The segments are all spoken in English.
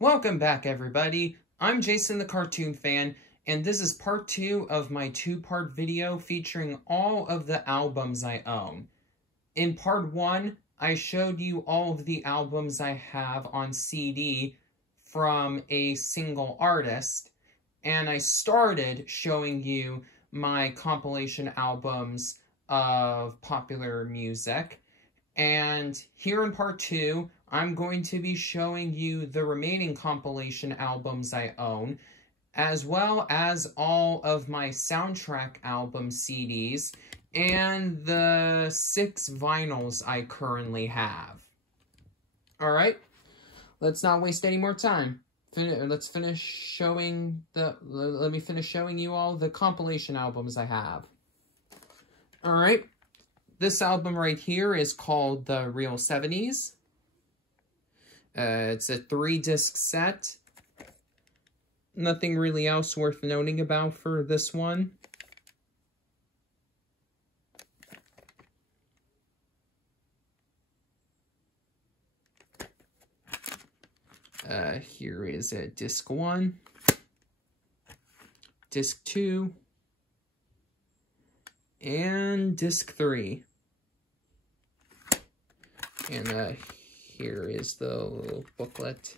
Welcome back, everybody. I'm Jason the Cartoon Fan, and this is part 2 of my 2-part video featuring all of the albums I own. In part 1, I showed you all of the albums I have on CD from a single artist, and I started showing you my compilation albums of popular music. And here in part 2, I'm going to be showing you the remaining compilation albums I own, as well as all of my soundtrack album CDs, and the 6 vinyls I currently have. Alright, let's not waste any more time. Let me finish showing you all the compilation albums I have. Alright, this album right here is called The Real 70s. It's a 3-disc set. Nothing really else worth noting about for this one. Here is disc 1, disc 2, and disc 3. And here is the little booklet.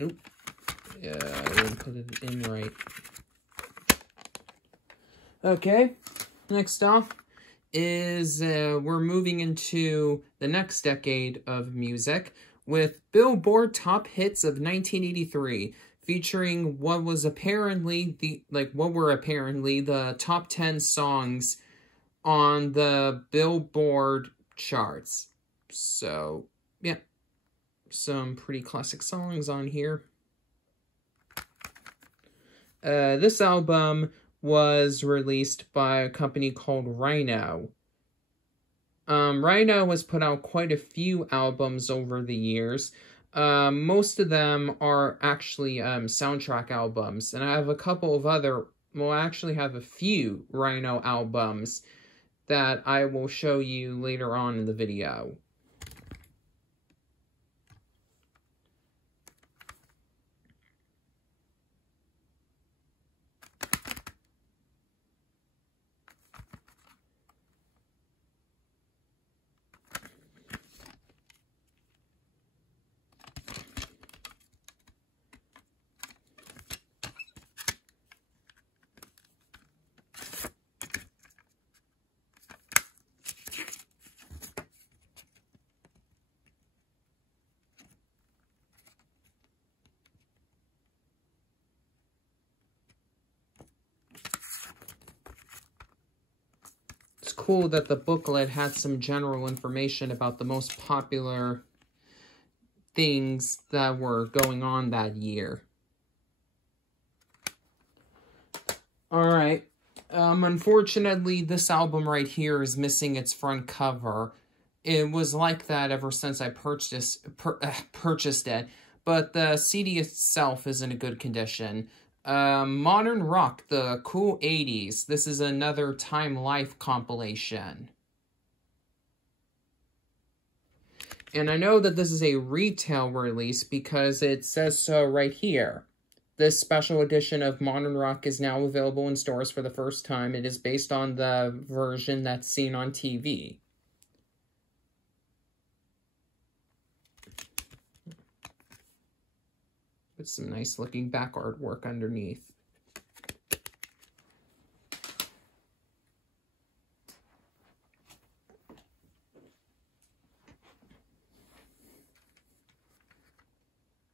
Oop. Yeah, I didn't put it in right. Okay, next off is we're moving into the next decade of music with Billboard Top Hits of 1983, featuring what were apparently the top 10 songs on the Billboard charts. So, yeah. Some pretty classic songs on here. This album was released by a company called Rhino. Rhino has put out quite a few albums over the years. Most of them are actually soundtrack albums, and I have a couple of other, well, I actually have a few Rhino albums that I will show you later on in the video. It's cool that the booklet had some general information about the most popular things that were going on that year. Alright, unfortunately, this album right here is missing its front cover. It was like that ever since I purchased it, but the CD itself is in a good condition. Modern Rock, the Cool 80s. This is another Time Life compilation. And I know that this is a retail release because it says so right here. This special edition of Modern Rock is now available in stores for the first time. It is based on the version that's seen on TV. With some nice looking back artwork underneath.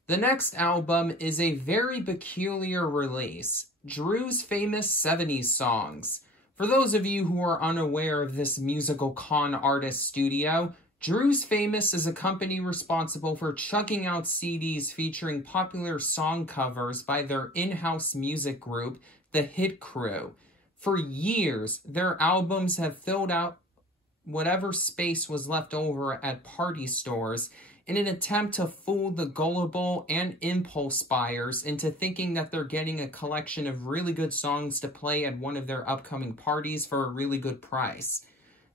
The next album is a very peculiar release, Drew's Famous 70s Songs. For those of you who are unaware of this musical con artist studio, Drew's Famous is a company responsible for chucking out CDs featuring popular song covers by their in-house music group, The Hit Crew. For years, their albums have filled out whatever space was left over at party stores in an attempt to fool the gullible and impulse buyers into thinking that they're getting a collection of really good songs to play at one of their upcoming parties for a really good price.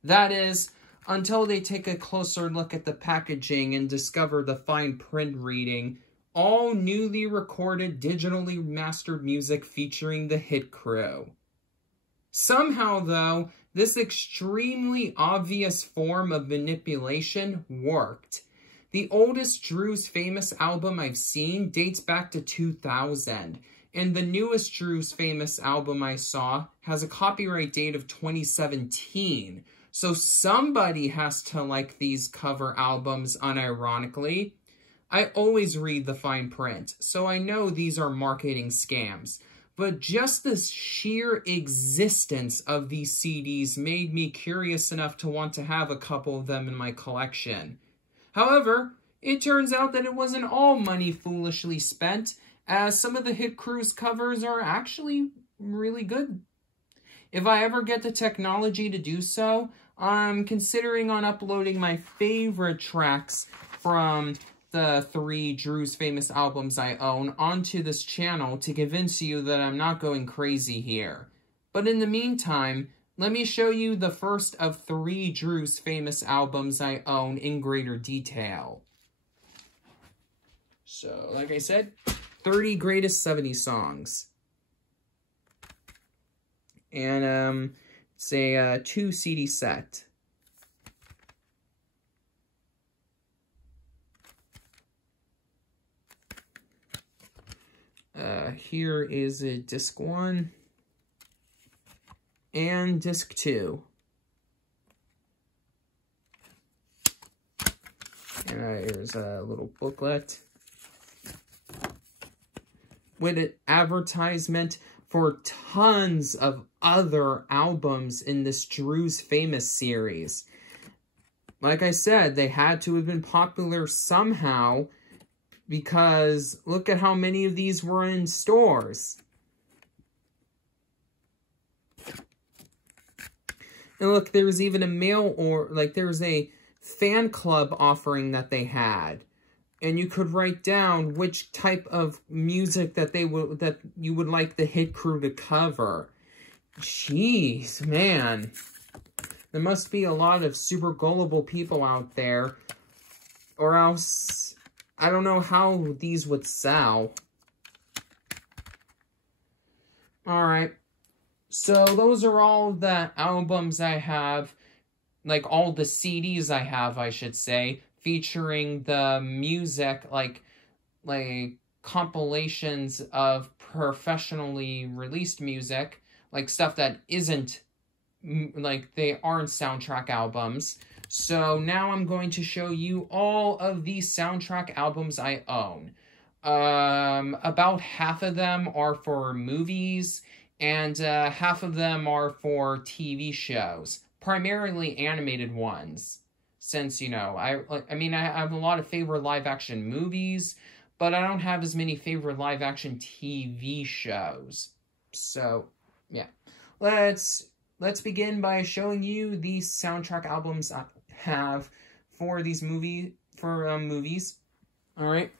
That is, until they take a closer look at the packaging and discover the fine print reading, all newly recorded, digitally mastered music featuring the Hit Crew. Somehow, though, this extremely obvious form of manipulation worked. The oldest Drew's Famous album I've seen dates back to 2000, and the newest Drew's Famous album I saw has a copyright date of 2017. So somebody has to like these cover albums unironically. I always read the fine print, so I know these are marketing scams. But just the sheer existence of these CDs made me curious enough to want to have a couple of them in my collection. However, it turns out that it wasn't all money foolishly spent, as some of the Hit Crew's covers are actually really good. If I ever get the technology to do so, I'm considering on uploading my favorite tracks from the 3 Drew's Famous albums I own onto this channel to convince you that I'm not going crazy here. But in the meantime, let me show you the first of 3 Drew's Famous albums I own in greater detail. So, like I said, 30 Greatest 70s Songs. And, it's a 2 CD set. Here is a disc 1 and disc 2. And here's a little booklet with an advertisement for tons of other albums in this Drew's Famous series. Like I said, they had to have been popular somehow, because look at how many of these were in stores. And look, there was even a there's a fan club offering that they had. And you could write down which type of music that you would like the Hit Crew to cover. Jeez, man. There must be a lot of super gullible people out there, or else I don't know how these would sell. Alright, so those are all the albums I have, like all the CDs I have, I should say, featuring the music, like compilations of professionally released music, like stuff that isn't, like they aren't soundtrack albums. So now I'm going to show you all of these soundtrack albums I own. About half of them are for movies, and half of them are for TV shows, primarily animated ones. Since, you know, I have a lot of favorite live-action movies, but I don't have as many favorite live-action TV shows. So, yeah. Let's begin by showing you these soundtrack albums I have for these movies. Alright.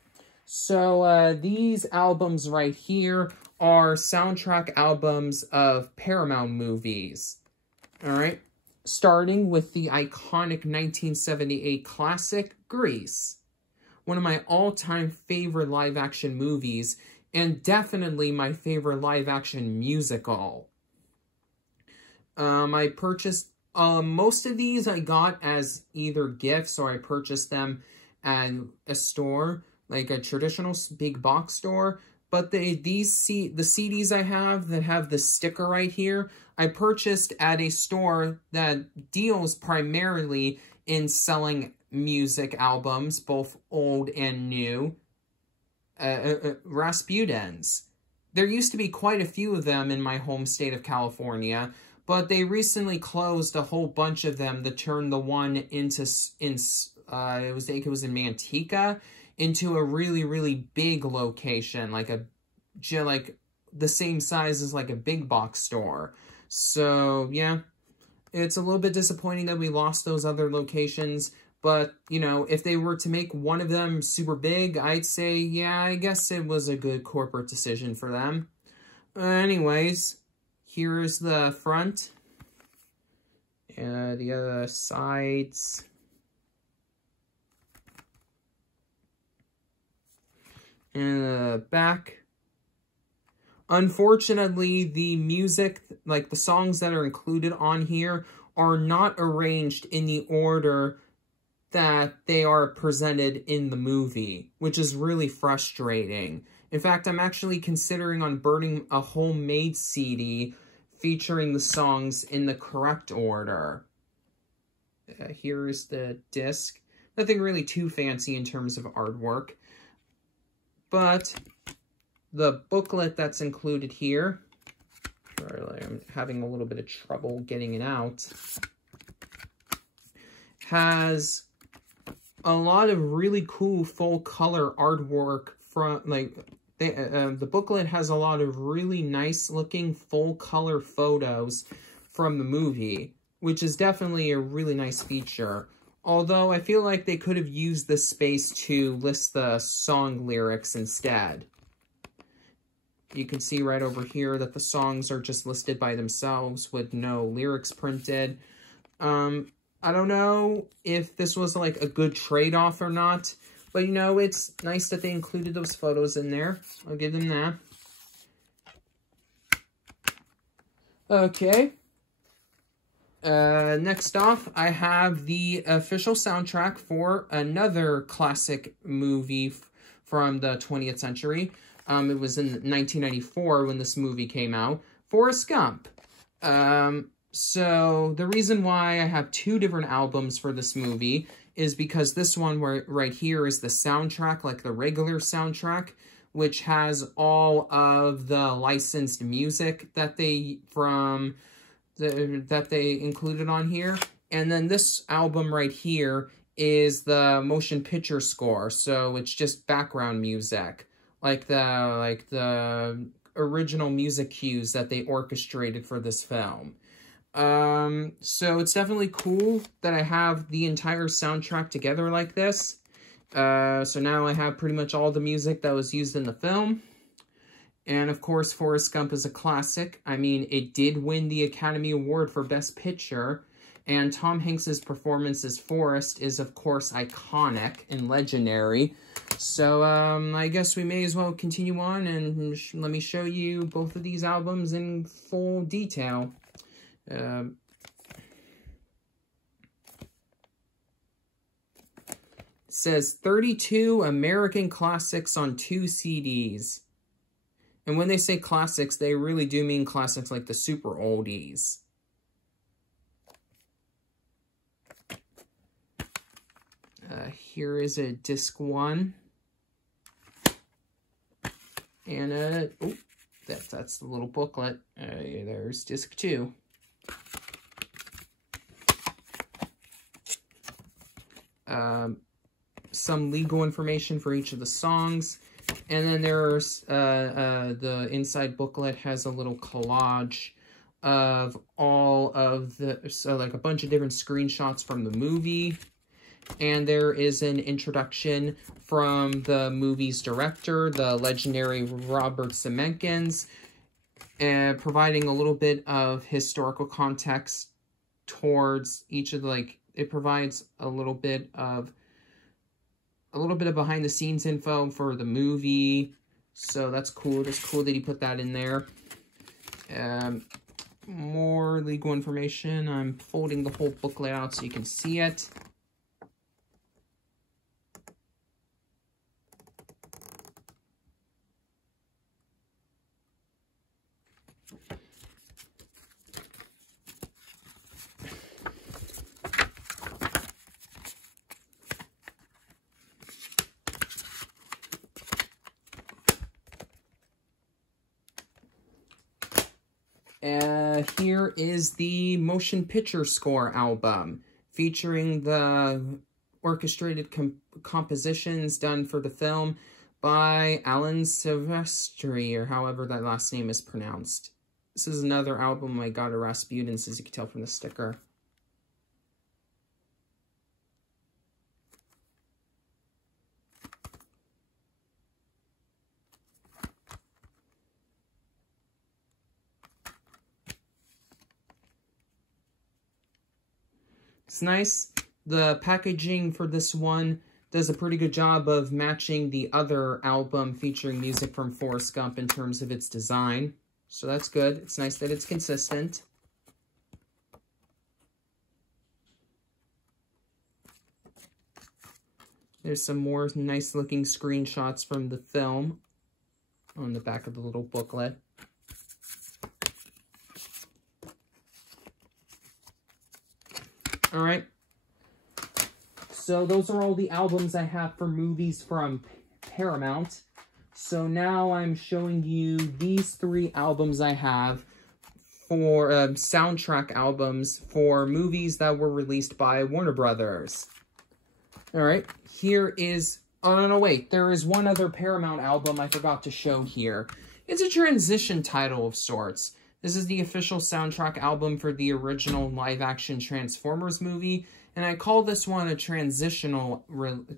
So, these albums right here are soundtrack albums of Paramount movies. Alright. Starting with the iconic 1978 classic, Grease. One of my all-time favorite live-action movies, and definitely my favorite live-action musical. I purchased, most of these I got as either gifts, or I purchased them at a store, like a traditional big box store. But the CDs I have that have the sticker right here, I purchased at a store that deals primarily in selling music albums, both old and new. Rasputin's. There used to be quite a few of them in my home state of California, but they recently closed a whole bunch of them to turn the one into, I think it was in Manteca, into a really, really big location, like the same size as like a big box store. So, yeah, it's a little bit disappointing that we lost those other locations. But, you know, if they were to make one of them super big, I'd say, yeah, I guess it was a good corporate decision for them. Anyways, here's the front. The other sides. And the back. Unfortunately, the music, like the songs that are included on here, are not arranged in the order that they are presented in the movie, which is really frustrating. In fact, I'm actually considering on burning a homemade CD featuring the songs in the correct order. Here's the disc. Nothing really too fancy in terms of artwork, but the booklet that's included here, I'm having a little bit of trouble getting it out, has a lot of really cool full color artwork from, like, the booklet has a lot of really nice looking full color photos from the movie, which is definitely a really nice feature. Although I feel like they could have used this space to list the song lyrics instead. You can see right over here that the songs are just listed by themselves with no lyrics printed. I don't know if this was like a good trade-off or not, but you know, it's nice that they included those photos in there. I'll give them that. Okay. Next off, I have the official soundtrack for another classic movie from the 20th century. It was in 1994 when this movie came out, Forrest Gump. So the reason why I have two different albums for this movie is because this one right here is the soundtrack, like the regular soundtrack, which has all of the licensed music that they included on here. And then this album right here is the motion picture score, so it's just background music, like the original music cues that they orchestrated for this film. So it's definitely cool that I have the entire soundtrack together like this. So now I have pretty much all the music that was used in the film. And of course, Forrest Gump is a classic. I mean, it did win the Academy Award for Best Picture. And Tom Hanks's performance as Forrest is, of course, iconic and legendary. So, I guess we may as well continue on and let me show you both of these albums in full detail. Says 32 American classics on 2 CDs. And when they say classics, they really do mean classics like the super oldies. Here is a disc 1. And, oh, that's the little booklet. There's disc 2. Some legal information for each of the songs. And then there's, the inside booklet has a little collage of all of the, so like a bunch of different screenshots from the movie. And there is an introduction from the movie's director, the legendary Robert Zemeckis, providing a little bit of historical context towards each of the, like, it provides a little bit of behind the scenes info for the movie. So that's cool. It's cool that he put that in there. More legal information. I'm folding the whole booklet out so you can see it. Here is the motion picture score album, featuring the orchestrated compositions done for the film by Alan Silvestri, or however that last name is pronounced. This is another album I got at Rasputin's, as you can tell from the sticker. It's nice. The packaging for this one does a pretty good job of matching the other album featuring music from Forrest Gump in terms of its design. So that's good. It's nice that it's consistent. There's some more nice looking screenshots from the film on the back of the little booklet. Alright, so those are all the albums I have for movies from Paramount. So now I'm showing you these 3 albums I have for soundtrack albums for movies that were released by Warner Brothers. Alright, here is... Oh, no, wait. There is one other Paramount album I forgot to show here. It's a transition title of sorts. This is the official soundtrack album for the original live-action Transformers movie, and I call this one a transitional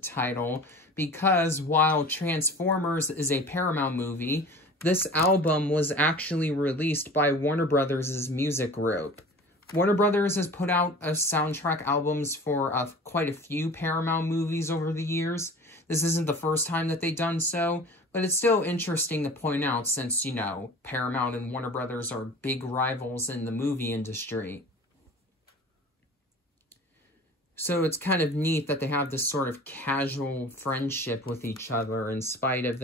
title because while Transformers is a Paramount movie, this album was actually released by Warner Brothers' music group. Warner Brothers has put out soundtrack albums for quite a few Paramount movies over the years. This isn't the first time that they've done so, but it's still interesting to point out since, you know, Paramount and Warner Brothers are big rivals in the movie industry. So it's kind of neat that they have this sort of casual friendship with each other in spite of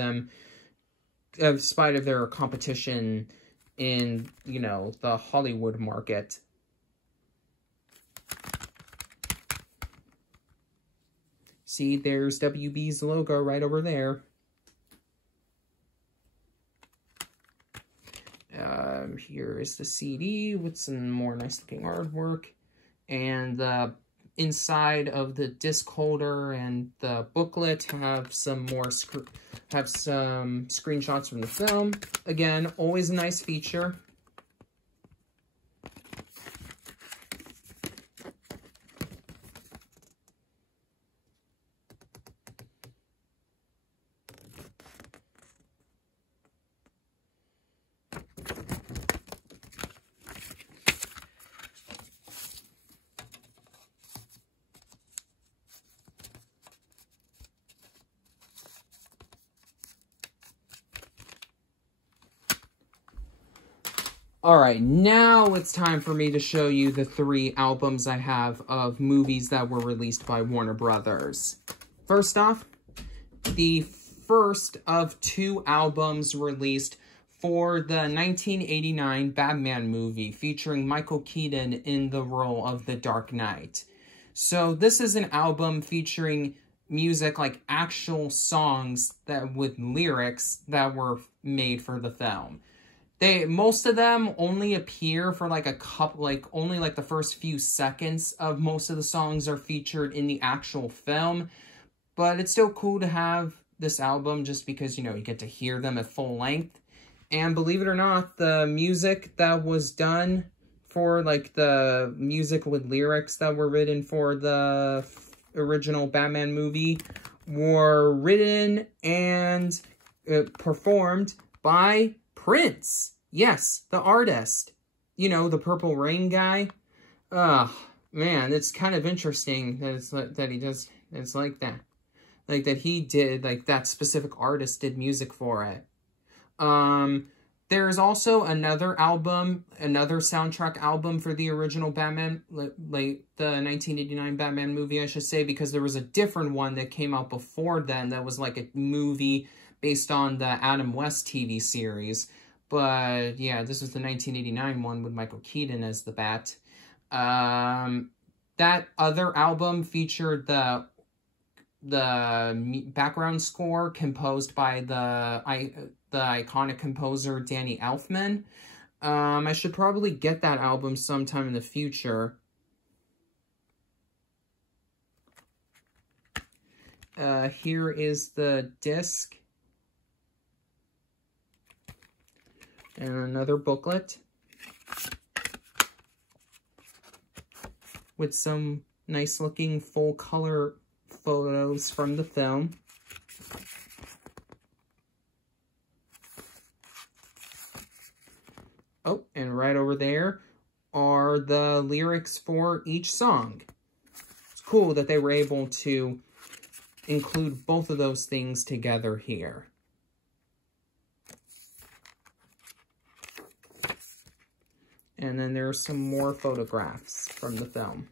their competition in, you know, the Hollywood market. See, there's WB's logo right over there. Here is the CD with some more nice-looking artwork. And the inside of the disc holder and the booklet have some more screenshots from the film. Again, always a nice feature. Alright, now it's time for me to show you the 3 albums I have of movies that were released by Warner Brothers. First off, the first of 2 albums released for the 1989 Batman movie featuring Michael Keaton in the role of the Dark Knight. So this is an album featuring music, like actual songs that with lyrics that were made for the film. Most of them only appear for like a couple, like only like the first few seconds of most of the songs are featured in the actual film. But it's still cool to have this album just because, you know, you get to hear them at full length. And believe it or not, the music that was done for like the music with lyrics that were written for the original Batman movie were written and performed by Prince. Yes, the artist. You know, the Purple Rain guy. Man, it's kind of interesting that it's like, that he does, it's like that. Like that he did, like that specific artist did music for it. There's also another album, another soundtrack album for the original Batman, like the 1989 Batman movie, I should say, because there was a different one that came out before then that was like a movie based on the Adam West TV series. But yeah, this was the 1989 one with Michael Keaton as the Bat. That other album featured the background score composed by the iconic composer Danny Elfman. I should probably get that album sometime in the future. Here is the disc. And another booklet. With some nice looking full color photos from the film. Oh, and right over there are the lyrics for each song. It's cool that they were able to include both of those things together here. And then there are some more photographs from the film.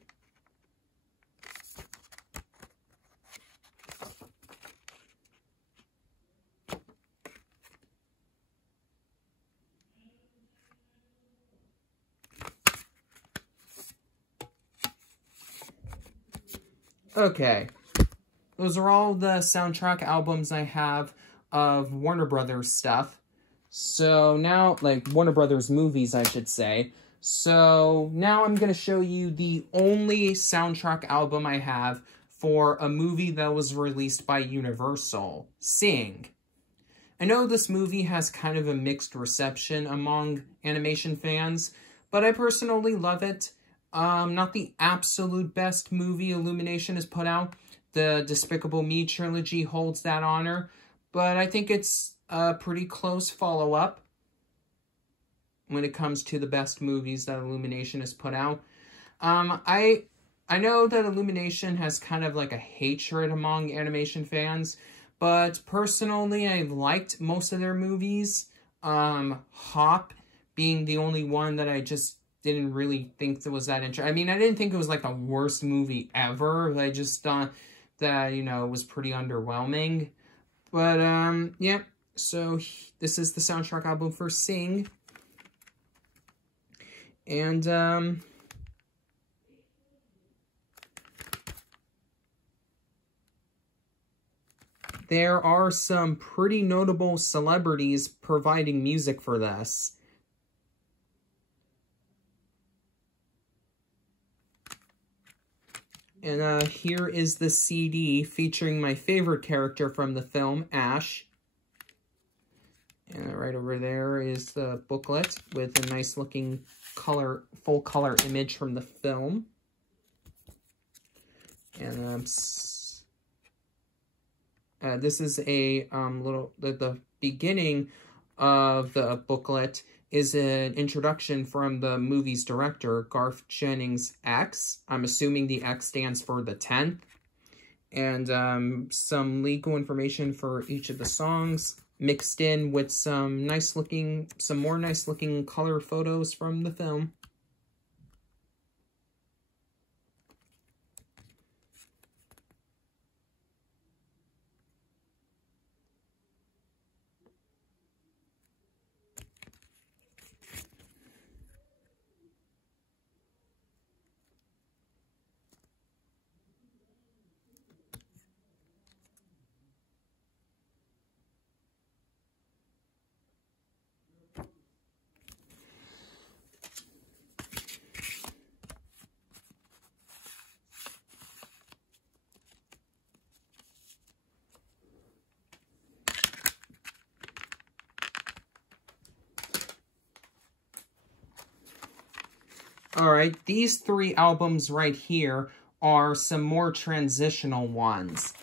Okay, those are all the soundtrack albums I have of Warner Brothers stuff. So now, like, Warner Brothers movies, I should say. So now I'm going to show you the only soundtrack album I have for a movie that was released by Universal, Sing. I know this movie has kind of a mixed reception among animation fans, but I personally love it. Not the absolute best movie Illumination has put out. The Despicable Me trilogy holds that honor, but I think it's a pretty close follow-up when it comes to the best movies that Illumination has put out. I know that Illumination has kind of like a hatred among animation fans, but personally I've liked most of their movies. Hop being the only one that I just didn't really think that was that interesting. I mean, I didn't think it was like the worst movie ever. I just thought that, you know, it was pretty underwhelming. But, yeah. So, this is the soundtrack album for Sing. And, there are some pretty notable celebrities providing music for this. And here is the CD featuring my favorite character from the film, Ash. And right over there is the booklet with a nice looking full color image from the film. And this is a the beginning of the booklet is an introduction from the movie's director, Garth Jennings' X. I'm assuming the X stands for the 10th. And some legal information for each of the songs, mixed in with some more nice looking color photos from the film. Alright, these three albums right here are some more transitional ones.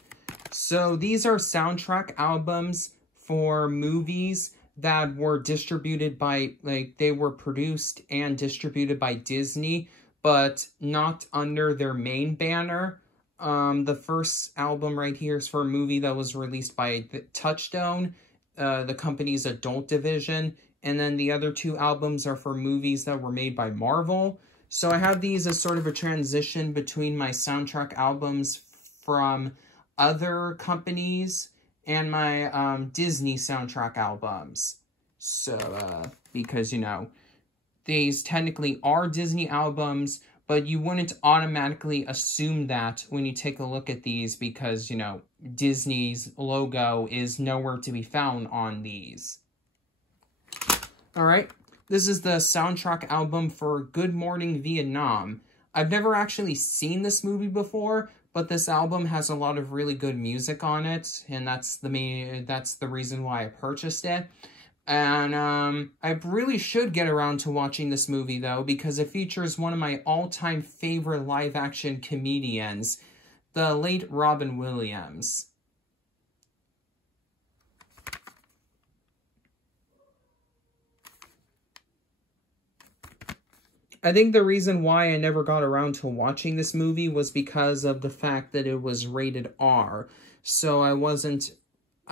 So these are soundtrack albums for movies that were distributed by, like, they were produced and distributed by Disney, but not under their main banner. The first album right here is for a movie that was released by Touchstone, the company's adult division. And then the other two albums are for movies that were made by Marvel. So I have these as sort of a transition between my soundtrack albums from other companies and my Disney soundtrack albums. So, because, you know, these technically are Disney albums, but you wouldn't automatically assume that when you take a look at these because, you know, Disney's logo is nowhere to be found on these. Alright, This is the soundtrack album for Good Morning Vietnam. I've never actually seen this movie before, but this album has a lot of really good music on it, and that's the reason why I purchased it. And I really should get around to watching this movie, though, because it features one of my all-time favorite live-action comedians, the late Robin Williams. I think the reason why I never got around to watching this movie was because of the fact that it was rated R. So I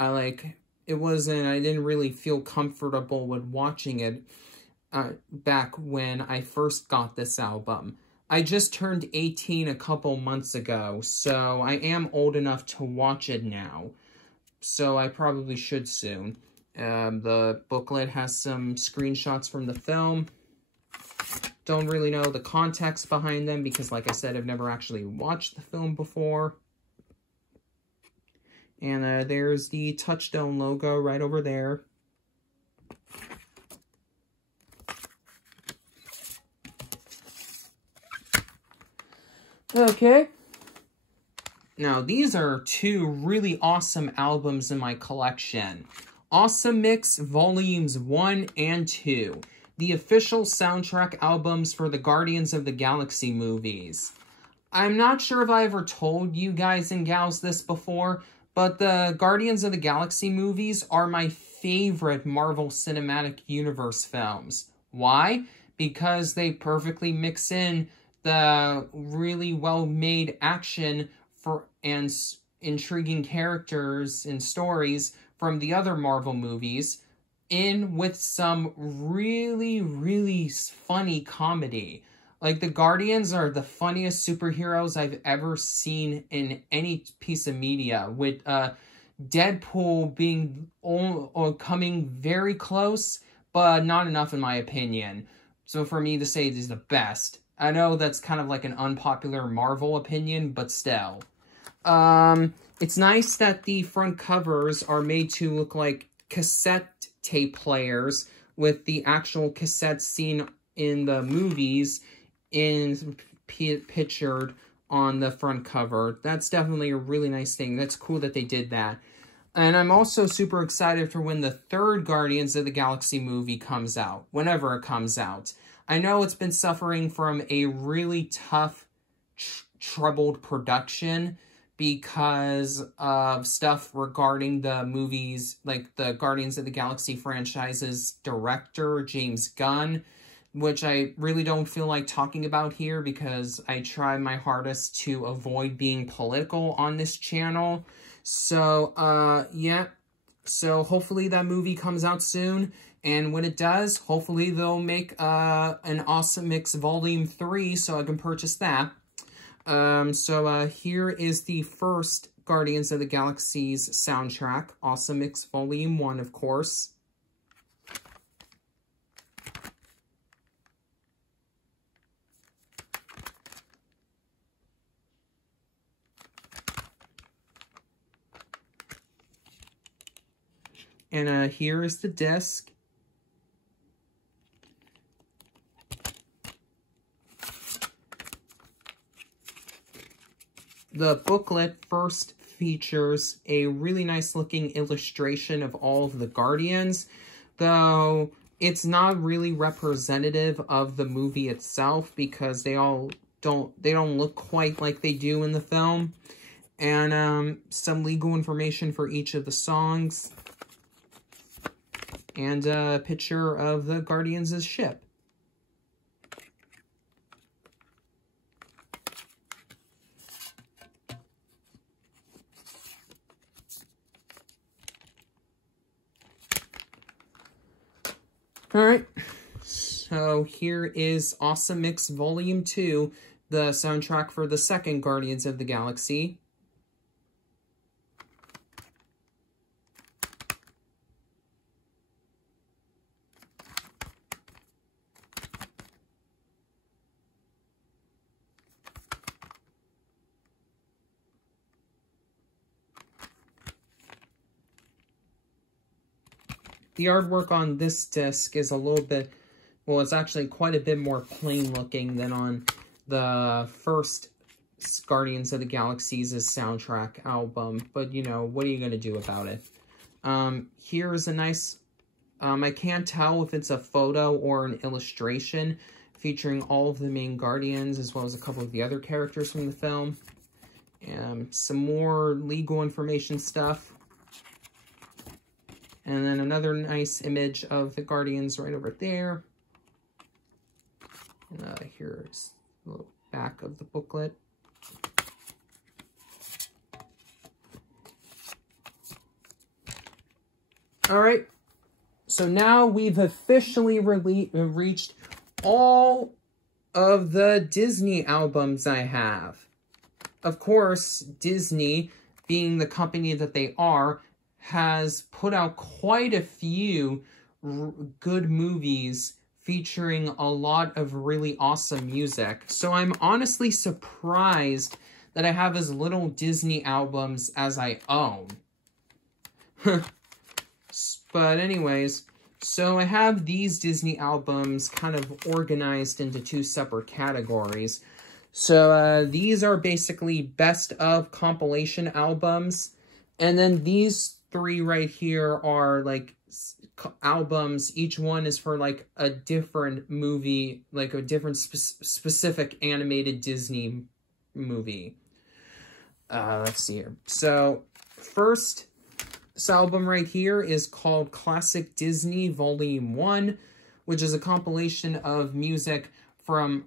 didn't really feel comfortable with watching it back when I first got this album. I just turned 18 a couple months ago, so I am old enough to watch it now. So I probably should soon. The booklet has some screenshots from the film. Don't really know the context behind them because, like I said, I've never actually watched the film before. And there's the Touchstone logo right over there. Okay. Now, these are two really awesome albums in my collection. Awesome Mix Volumes 1 and 2. The official soundtrack albums for the Guardians of the Galaxy movies. I'm not sure if I ever told you guys and gals this before, but the Guardians of the Galaxy movies are my favorite Marvel Cinematic Universe films. Why? Because they perfectly mix in the really well-made action and intriguing characters and stories from the other Marvel movies, in with some really, really funny comedy. Like, the Guardians are the funniest superheroes I've ever seen in any piece of media, with Deadpool being coming very close, but not enough in my opinion. So for me to say it is the best. I know that's kind of like an unpopular Marvel opinion, but still. It's nice that the front covers are made to look like cassette tape players, with the actual cassette scene in the movies pictured on the front cover. That's definitely a really nice thing. That's cool that they did that. And I'm also super excited for when the third Guardians of the Galaxy movie comes out, whenever it comes out. I know it's been suffering from a really tough, troubled production because of stuff regarding the movies, like the Guardians of the Galaxy franchise's director, James Gunn, which I really don't feel like talking about here because I try my hardest to avoid being political on this channel. So, yeah. So hopefully that movie comes out soon. And when it does, hopefully they'll make an Awesome Mix Volume 3 so I can purchase that. Here is the first Guardians of the Galaxy's soundtrack, Awesome Mix Volume 1, of course. And here is the disc. The booklet first features a really nice looking illustration of all of the Guardians, though it's not really representative of the movie itself because they don't look quite like they do in the film. And some legal information for each of the songs. And a picture of the Guardians' ship. Alright, so here is Awesome Mix Volume 2, the soundtrack for the second Guardians of the Galaxy. The artwork on this disc is a little bit Well, it's actually quite a bit more plain looking than on the first Guardians of the Galaxy's soundtrack album. But, you know, what are you going to do about it? Here's a nice... I can't tell if it's a photo or an illustration featuring all of the main Guardians as well as a couple of the other characters from the film. Some more legal information stuff. And then another nice image of the Guardians right over there. Here's the little back of the booklet. Alright, so now we've officially reached all of the Disney albums I have. Of course, Disney, being the company that they are, has put out quite a few good movies featuring a lot of really awesome music. So I'm honestly surprised that I have as little Disney albums as I own. But anyways, so I have these Disney albums kind of organized into two separate categories. So these are basically best of compilation albums. And then these three right here are like albums. Each one is for like a different movie, like a different specific animated Disney movie. Let's see here. So first, this album right here is called Classic Disney Volume 1, which is a compilation of music from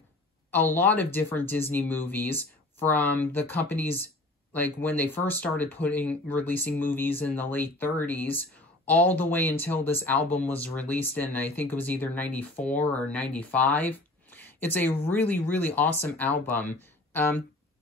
a lot of different Disney movies from the companies, like when they first started releasing movies in the late 30s, all the way until this album was released in, I think it was either 94 or 95. It's a really, really awesome album.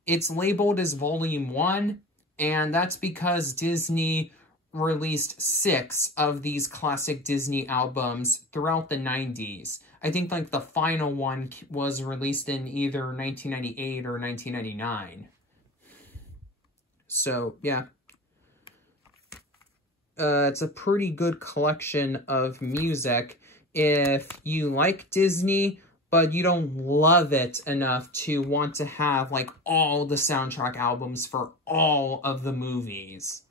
It's labeled as Volume 1, and that's because Disney released 6 of these classic Disney albums throughout the 90s. I think like the final one was released in either 1998 or 1999. So, yeah. It's a pretty good collection of music if you like Disney, but you don't love it enough to want to have like all the soundtrack albums for all of the movies.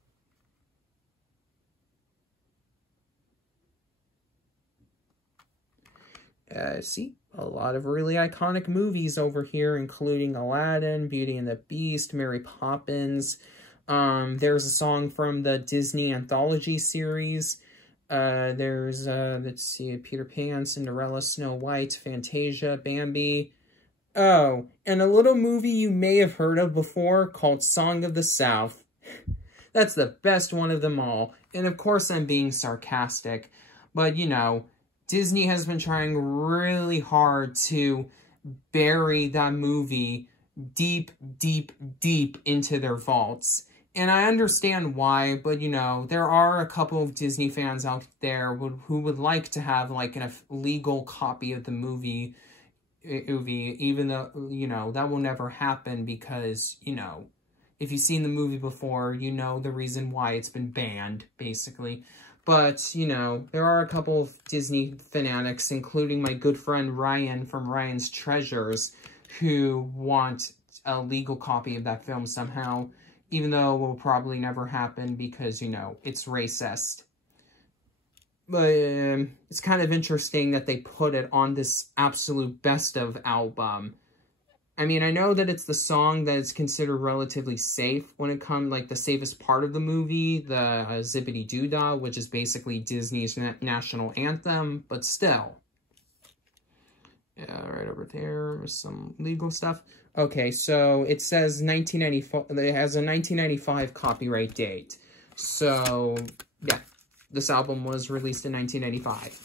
See, a lot of really iconic movies over here, including Aladdin, Beauty and the Beast, Mary Poppins. There's a song from the Disney Anthology series. There's, let's see, Peter Pan, Cinderella, Snow White, Fantasia, Bambi. Oh, and a little movie you may have heard of before called Song of the South. That's the best one of them all. And of course I'm being sarcastic, but you know, Disney has been trying really hard to bury that movie deep, deep, deep into their vaults. And I understand why, but, you know, there are a couple of Disney fans out there who would like to have, like, a legal copy of the movie, even though, you know, that will never happen because, you know, if you've seen the movie before, you know the reason why it's been banned, basically. But, you know, there are a couple of Disney fanatics, including my good friend Ryan from Ryan's Treasures, who want a legal copy of that film somehow, even though it will probably never happen because, you know, it's racist. But it's kind of interesting that they put it on this absolute best of album. I mean, I know that it's the song that is considered relatively safe when it comes, like, the safest part of the movie, the Zippity Doo Dah, which is basically Disney's national anthem, but still. Yeah, right over there is some legal stuff. Okay, so it says 1995, it has a 1995 copyright date. So, yeah, this album was released in 1995.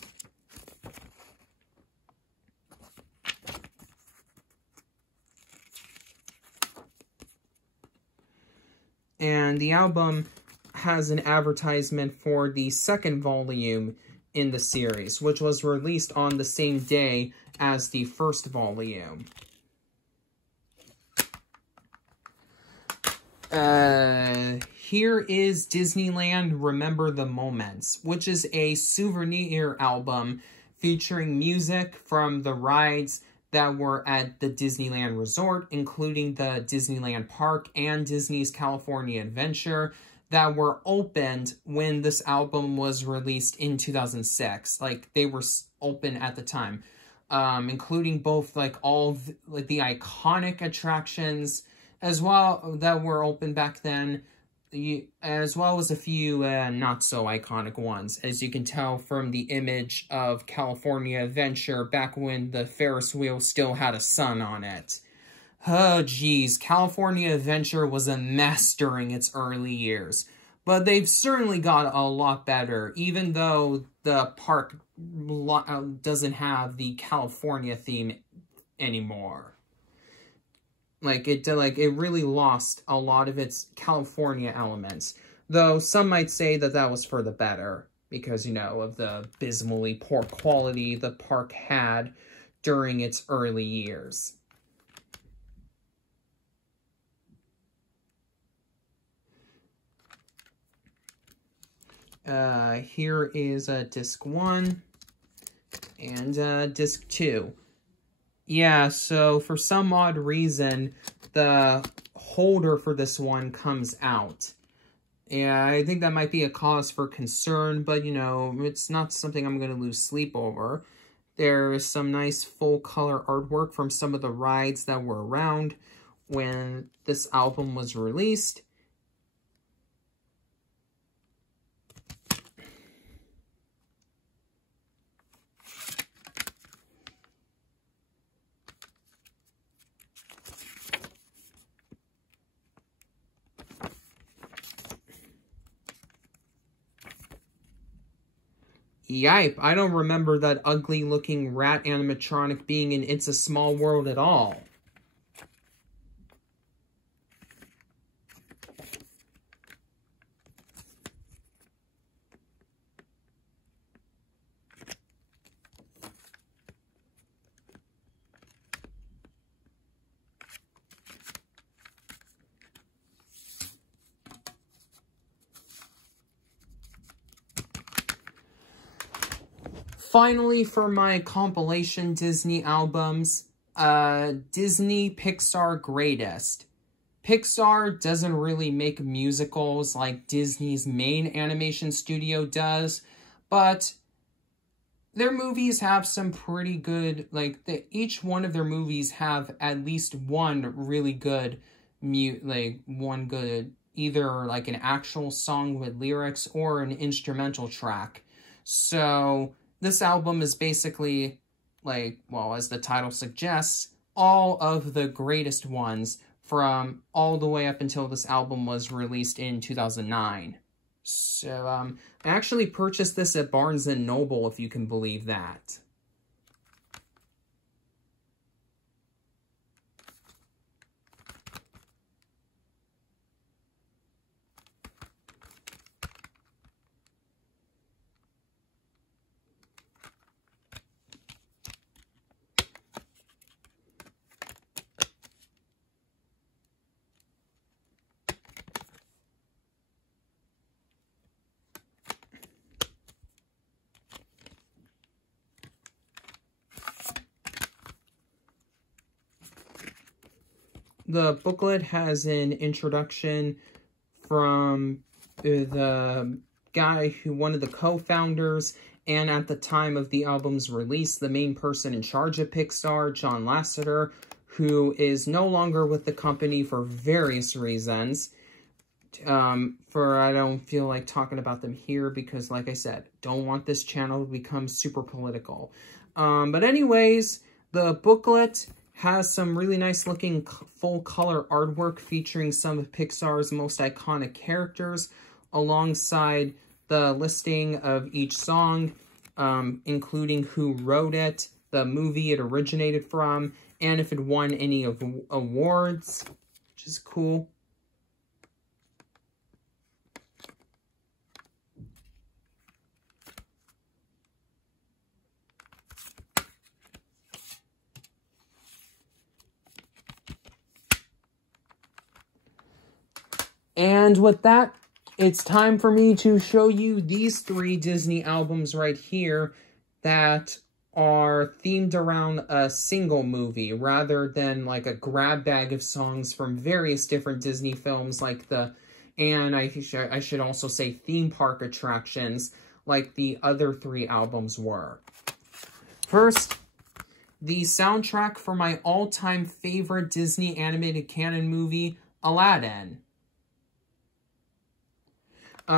And the album has an advertisement for the second volume in the series, which was released on the same day as the first volume. Here is Disneyland Remember the Moments, which is a souvenir album featuring music from the rides that were at the Disneyland Resort, including the Disneyland Park and Disney's California Adventure, that were opened when this album was released in 2006. Like, they were open at the time, including both, like, all of, like, the iconic attractions as well that were open back then, as well as a few not so iconic ones, as you can tell from the image of California Adventure back when the Ferris wheel still had a sun on it. Oh geez, California Adventure was a mess during its early years, but they've certainly got a lot better, even though the park doesn't have the California theme anymore. Like, it really lost a lot of its California elements. Though some might say that that was for the better, because, you know, of the abysmally poor quality the park had during its early years. Here is disc 1 and disc 2. Yeah, so for some odd reason, the holder for this one comes out. Yeah, I think that might be a cause for concern, but, you know, it's not something I'm going to lose sleep over. There's some nice full-color artwork from some of the rides that were around when this album was released. Yipe, I don't remember that ugly-looking rat animatronic being in It's a Small World at all. Finally, for my compilation Disney albums, Disney Pixar Greatest. Pixar doesn't really make musicals like Disney's main animation studio does, but their movies have some pretty good, like, each one of their movies have at least one really good, either like an actual song with lyrics or an instrumental track. So this album is basically, like, well, as the title suggests, all of the greatest ones from all the way up until this album was released in 2009. So, I actually purchased this at Barnes & Noble, if you can believe that. The booklet has an introduction from the guy one of the co-founders, and at the time of the album's release, the main person in charge of Pixar, John Lasseter, who is no longer with the company for various reasons. I don't feel like talking about them here because, like I said, don't want this channel to become super political. But anyways, the booklet has some really nice looking full color artwork featuring some of Pixar's most iconic characters, alongside the listing of each song, including who wrote it, the movie it originated from, and if it won any awards, which is cool. And with that, it's time for me to show you these 3 Disney albums right here that are themed around a single movie rather than like a grab bag of songs from various different Disney films and I should also say theme park attractions like the other 3 albums were. First, the soundtrack for my all-time favorite Disney animated canon movie, Aladdin.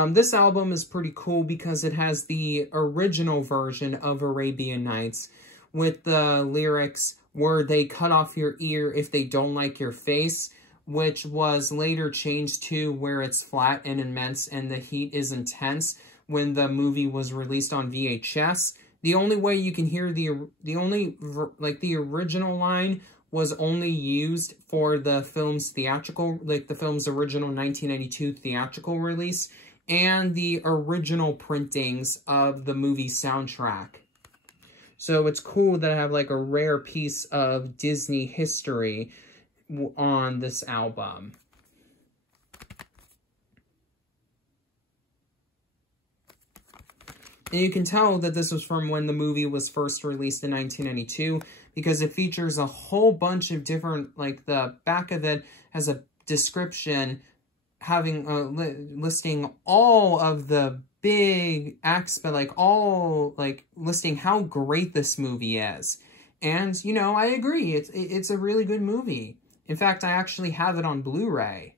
This album is pretty cool because it has the original version of Arabian Nights with the lyrics where they cut off your ear if they don't like your face, which was later changed to where it's flat and immense and the heat is intense when the movie was released on VHS. The only way you can hear the original line was only used for the film's theatrical, like the film's original 1992 theatrical release, and the original printings of the movie soundtrack. So it's cool that I have like a rare piece of Disney history on this album. And you can tell that this was from when the movie was first released in 1992 because it features a whole bunch of different, like the back of it has a description having listing all of the big acts, but listing how great this movie is. And, you know, I agree. It's a really good movie. In fact, I actually have it on Blu-ray.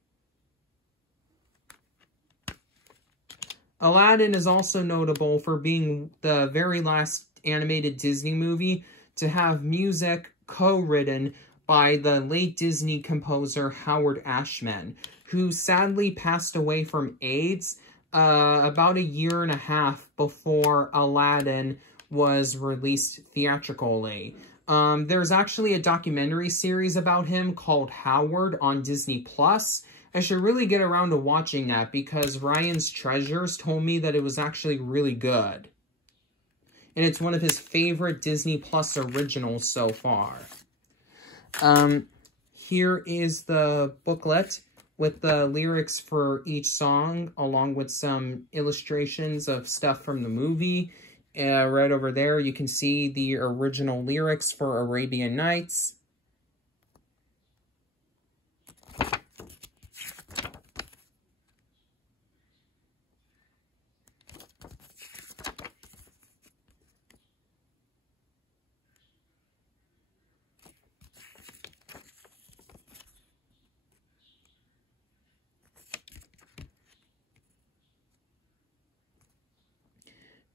Aladdin is also notable for being the very last animated Disney movie to have music co-written by the late Disney composer Howard Ashman, who sadly passed away from AIDS about 1.5 years before Aladdin was released theatrically. There's actually a documentary series about him called Howard on Disney+. I should really get around to watching that because Ryan's Treasures told me that it was actually really good. And it's one of his favorite Disney Plus originals so far. Here is the booklet with the lyrics for each song, along with some illustrations of stuff from the movie. Right over there, you can see the original lyrics for Arabian Nights.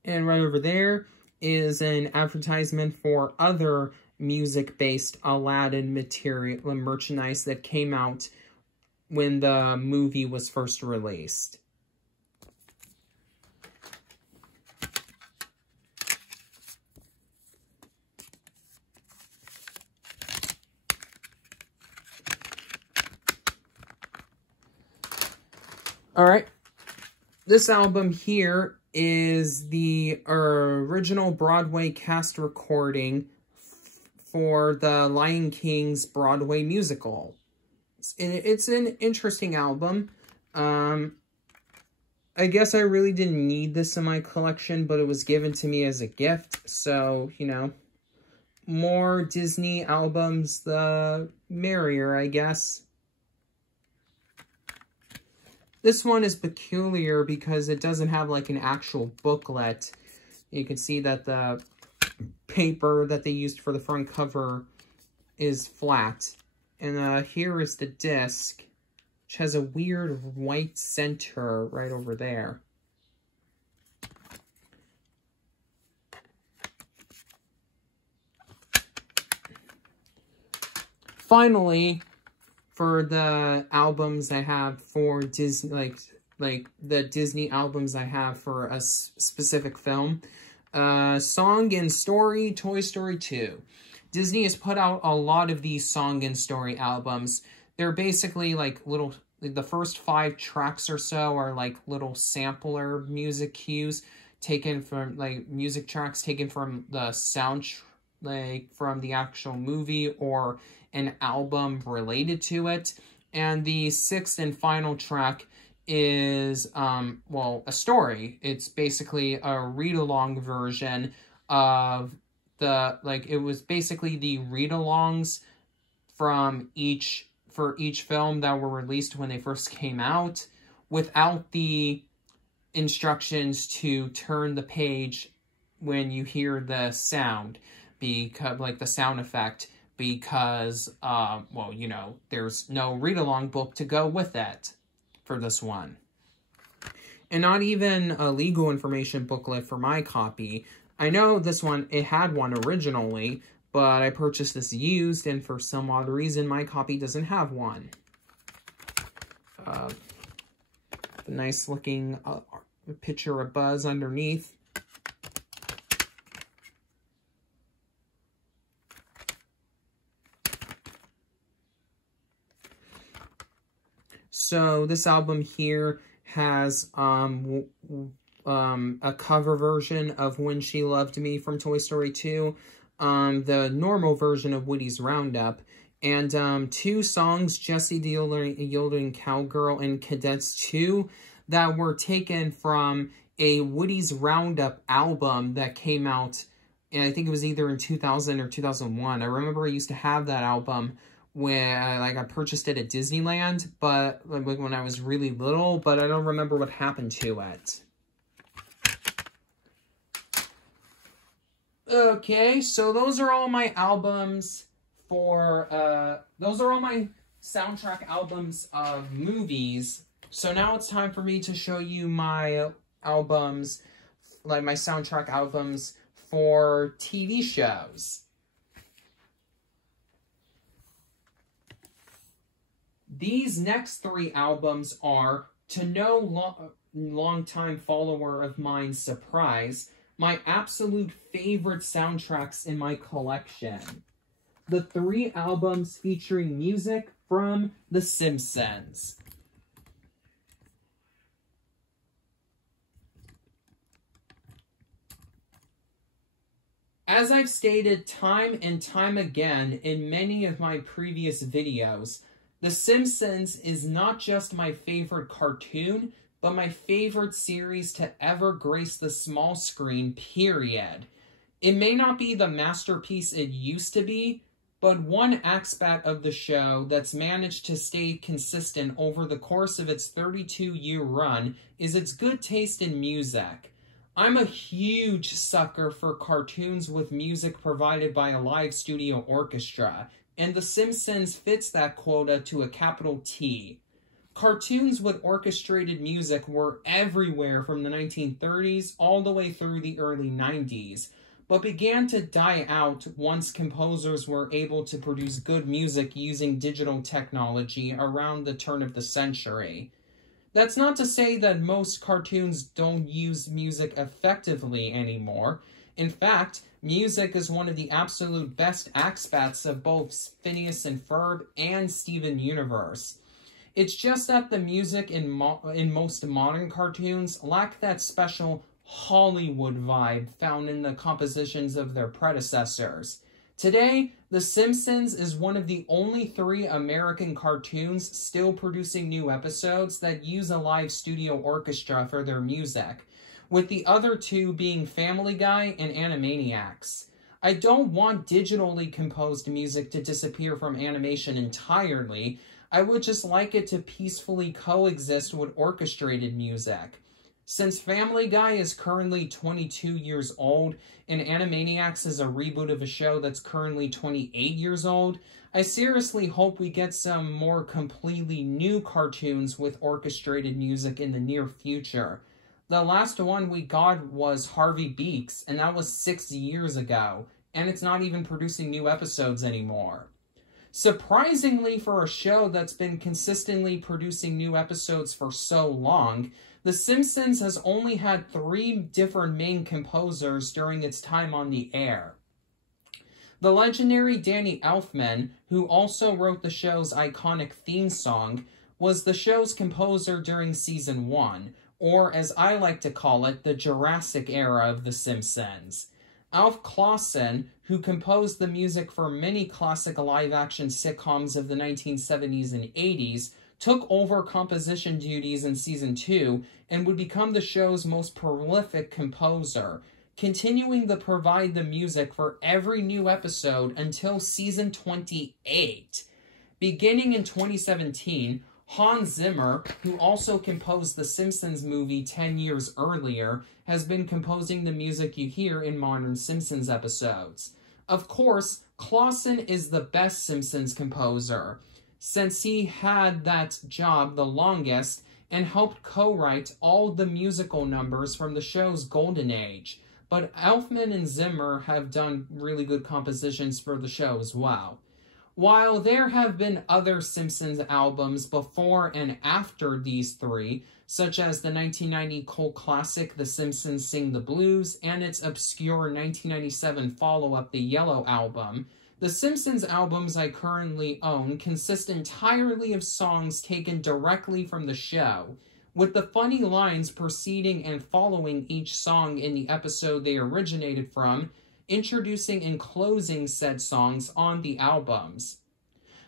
And right over there is an advertisement for other music-based Aladdin material merchandise that came out when the movie was first released. Alright, this album here is the original Broadway cast recording for the Lion King's Broadway musical. It's an interesting album. I guess I really didn't need this in my collection, but it was given to me as a gift. So, you know, more Disney albums, the merrier, I guess. This one is peculiar because it doesn't have like an actual booklet. You can see that the paper that they used for the front cover is flat. And here is the disc, which has a weird white center right over there. Finally, for the albums I have for Disney, like the Disney albums I have for a specific film. Song and Story, Toy Story 2. Disney has put out a lot of these Song and Story albums. They're basically like little, the first 5 tracks or so are like little sampler music cues taken from, like music tracks taken from the from the actual movie or an album related to it. And the 6th and final track is, well, a story. It's basically a read-along version of it was basically the read-alongs from for each film that were released when they first came out, without the instructions to turn the page when you hear the sound, because, like, the sound effect, because, well, you know, there's no read-along book to go with it for this one. And not even a legal information booklet for my copy. I know this one, it had one originally, but I purchased this used, and for some odd reason, my copy doesn't have one. The nice-looking picture of Buzz underneath. So this album here has a cover version of When She Loved Me from Toy Story 2, the normal version of Woody's Roundup, and 2 songs, Jessie the Yodeling Cowgirl and Cadets 2, that were taken from a Woody's Roundup album that came out, and I think it was either in 2000 or 2001. I remember I used to have that album when I purchased it at Disneyland, but when I was really little, but I don't remember what happened to it. Okay, so those are all my albums for, those are all my soundtrack albums of movies. So now it's time for me to show you my albums, like my soundtrack albums for TV shows. These next 3 albums are, to no long-time follower of mine surprise, my absolute favorite soundtracks in my collection. The 3 albums featuring music from The Simpsons. As I've stated time and time again in many of my previous videos, The Simpsons is not just my favorite cartoon, but my favorite series to ever grace the small screen, period. It may not be the masterpiece it used to be, but one aspect of the show that's managed to stay consistent over the course of its 32-year run is its good taste in music. I'm a huge sucker for cartoons with music provided by a live studio orchestra, and The Simpsons fits that quota to a capital T. Cartoons with orchestrated music were everywhere from the 1930s all the way through the early 90s, but began to die out once composers were able to produce good music using digital technology around the turn of the century. That's not to say that most cartoons don't use music effectively anymore. In fact, music is one of the absolute best aspects of both Phineas and Ferb and Steven Universe. It's just that the music in most modern cartoons lack that special Hollywood vibe found in the compositions of their predecessors. Today, The Simpsons is one of the only 3 American cartoons still producing new episodes that use a live studio orchestra for their music, with the other 2 being Family Guy and Animaniacs. I don't want digitally composed music to disappear from animation entirely. I would just like it to peacefully coexist with orchestrated music. Since Family Guy is currently 22 years old, and Animaniacs is a reboot of a show that's currently 28 years old, I seriously hope we get some more completely new cartoons with orchestrated music in the near future. The last one we got was Harvey Beaks, and that was 6 years ago, and it's not even producing new episodes anymore. Surprisingly, for a show that's been consistently producing new episodes for so long, The Simpsons has only had 3 different main composers during its time on the air. The legendary Danny Elfman, who also wrote the show's iconic theme song, was the show's composer during Season 1, or as I like to call it, the Jurassic era of The Simpsons. Alf Clausen, who composed the music for many classic live-action sitcoms of the 1970s and 80s, took over composition duties in Season 2 and would become the show's most prolific composer, continuing to provide the music for every new episode until season 28. Beginning in 2017, Hans Zimmer, who also composed the Simpsons movie 10 years earlier, has been composing the music you hear in modern Simpsons episodes. Of course, Clausen is the best Simpsons composer, since he had that job the longest and helped co-write all the musical numbers from the show's golden age. But Elfman and Zimmer have done really good compositions for the show as well. While there have been other Simpsons albums before and after these three, such as the 1990 cult classic The Simpsons Sing the Blues and its obscure 1997 follow-up The Yellow Album, the Simpsons albums I currently own consist entirely of songs taken directly from the show, with the funny lines preceding and following each song in the episode they originated from, introducing and closing said songs on the albums.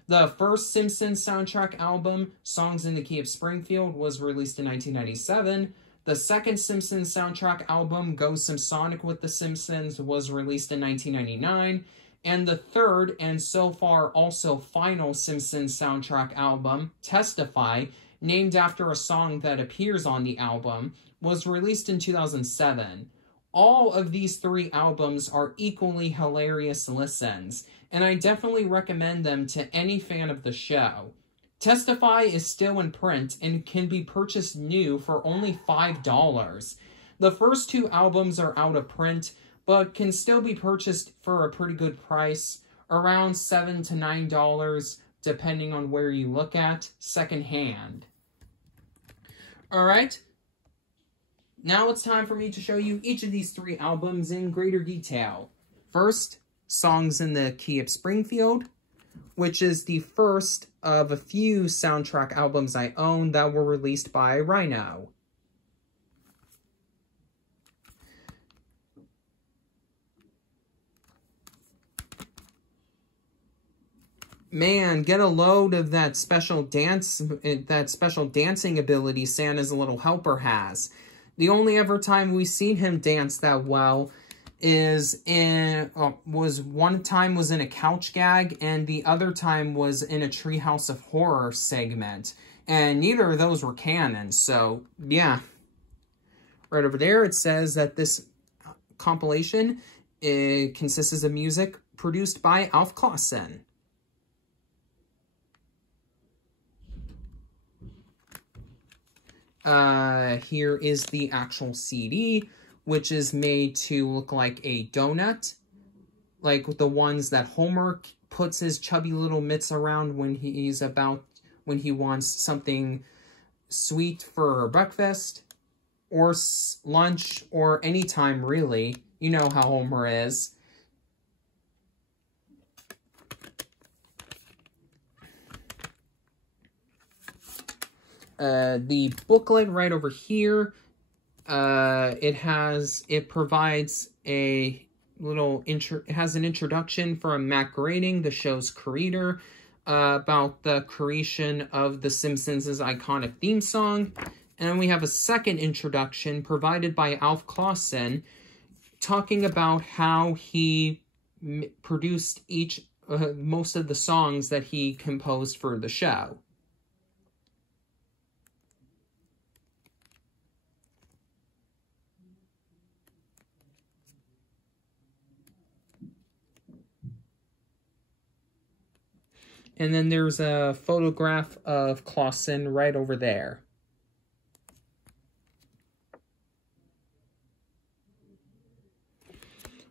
The first Simpsons soundtrack album, Songs in the Key of Springfield, was released in 1997. The second Simpsons soundtrack album, Go Simpsonic with the Simpsons, was released in 1999. And the third, and so far also final Simpsons soundtrack album, Testify, named after a song that appears on the album, was released in 2007. All of these three albums are equally hilarious listens, and I definitely recommend them to any fan of the show. Testify is still in print and can be purchased new for only $5. The first two albums are out of print, but can still be purchased for a pretty good price, around $7 to $9, depending on where you look at, secondhand. Alright, now it's time for me to show you each of these three albums in greater detail. First, Songs in the Key of Springfield, which is the first of a few soundtrack albums I own that were released by Rhino. Man, get a load of that special dancing ability Santa's little helper has. The only ever time we've seen him dance that well is one time was in a couch gag, and the other time was in a Treehouse of Horror segment. And neither of those were canon, so yeah. Right over there, it says that this compilation consists of music produced by Alf Clausen. Here is the actual CD, which is made to look like a donut, like the ones that Homer puts his chubby little mitts around when he wants something sweet for breakfast, or lunch, or any time really. You know how Homer is. The booklet right over here, it provides a little it has an introduction from Matt Groening, the show's creator, about the creation of The Simpsons' iconic theme song. And we have a second introduction provided by Alf Clausen, talking about how he produced most of the songs that he composed for the show. And then there's a photograph of Clausen right over there.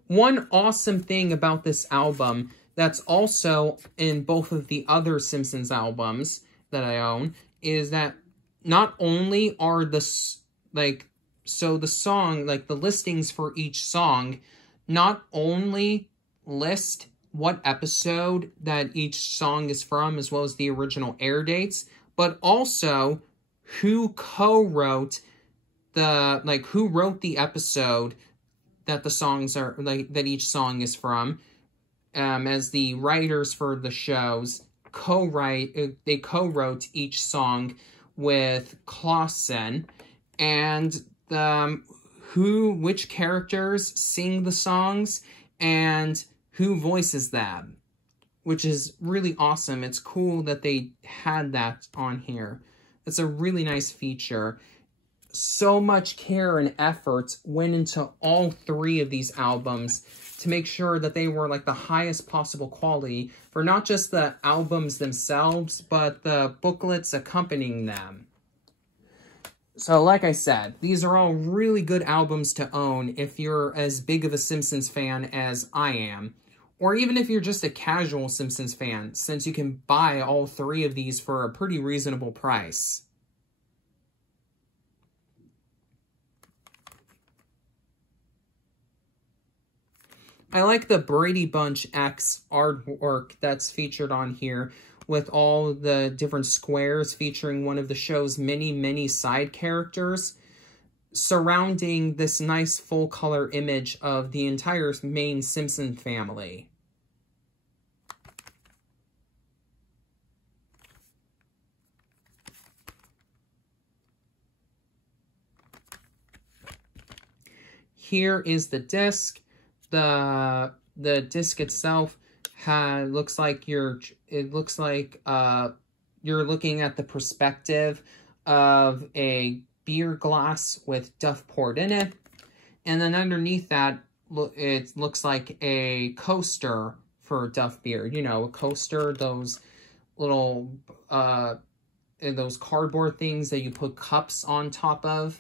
One awesome thing about this album that's also in both of the other Simpsons albums that I own is that not only are the listings for each song not only list what episode that each song is from, as well as the original air dates, but also who co-wrote who wrote the episode that the songs are, that each song is from, as the writers for the shows they co-wrote each song with Clausen, and which characters sing the songs and who voices them, which is really awesome. It's cool that they had that on here. It's a really nice feature. So much care and effort went into all 3 of these albums to make sure that they were like the highest possible quality for not just the albums themselves, but the booklets accompanying them. So like I said, these are all really good albums to own if you're as big of a Simpsons fan as I am. Or even if you're just a casual Simpsons fan, since you can buy all 3 of these for a pretty reasonable price. I like the Brady Bunch X artwork that's featured on here, with all the different squares featuring one of the show's many side characters, surrounding this nice full-color image of the entire main Simpson family. Here is the disc. The disc itself looks like you're looking at the perspective of a beer glass with Duff poured in it, and then underneath that it looks like a coaster for Duff beer. You know, a coaster, those little those cardboard things that you put cups on top of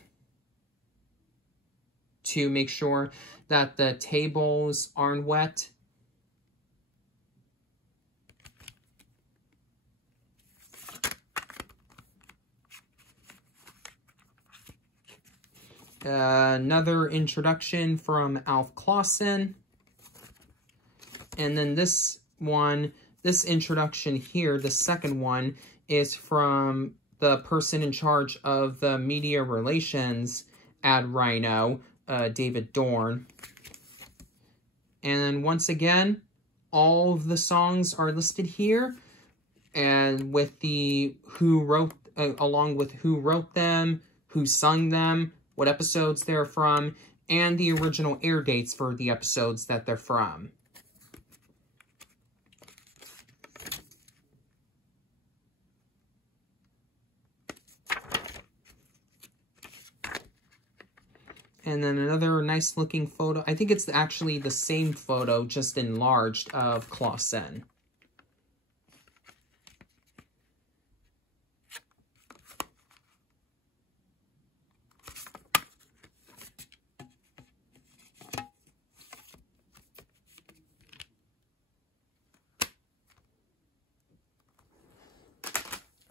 to make sure that the tables aren't wet. Another introduction from Alf Clausen. And then this introduction here, the second one, is from the person in charge of the media relations at Rhino, David Dorn. And then once again, all of the songs are listed here, and with the along with who wrote them, who sung them, what episodes they're from, and the original air dates for the episodes that they're from. And then another nice looking photo. I think it's actually the same photo, just enlarged, of Clausen.